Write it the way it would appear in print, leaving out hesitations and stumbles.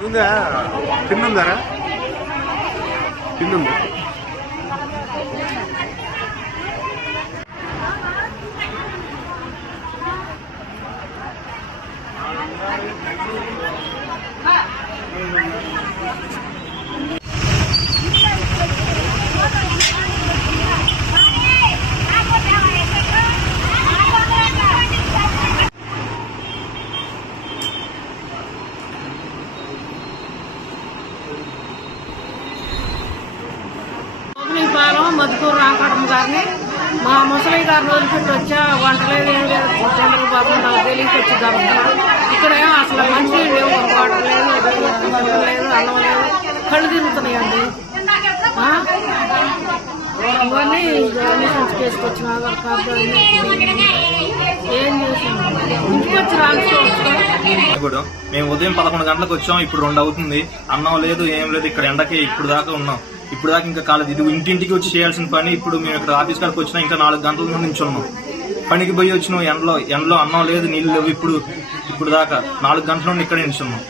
తిన్నుందారా తిన్నుందా మధుకూరు రామకటం గారిని మా ముసలి గారిని వదిలిపెట్టి వచ్చా వంట లేదు ఏం లేదు చంద్రబాబు నాకు తెలియకి వచ్చి జరుగుతున్నారు. ఇక్కడ అసలు మంచి లేవు, వాటర్ లేదు, లేదు, అన్నం లేదు, కళ్ళు తిరుగుతున్నాయండి. ఇవన్నీ అడ్మిషన్స్ చేసుకొచ్చిన ఆధార్ కార్డు ఏం చేసాము ఇంటికి వచ్చి రాసుకోవచ్చు. మేము ఉదయం 11 గంటలకు వచ్చాం, ఇప్పుడు 2 అవుతుంది. అన్నం లేదు, ఏం లేదు. ఇక్కడ ఎండకి ఇప్పుడు దాకా ఉన్నాం. ఇప్పుడు దాకా ఇంకా కాలేదు. ఇది ఇంటింటికి వచ్చి చేయాల్సిన పని. ఇప్పుడు మేము ఇక్కడ ఆఫీస్ కాడికి వచ్చినా ఇంకా 4 గంటల నుంచి ఉన్నాం. పనికి పోయి వచ్చినాం ఎండలో అన్నం లేదు, నీళ్ళు లేవు. ఇప్పుడు దాకా 4 గంటల నుండి ఇక్కడ నిల్చున్నాం.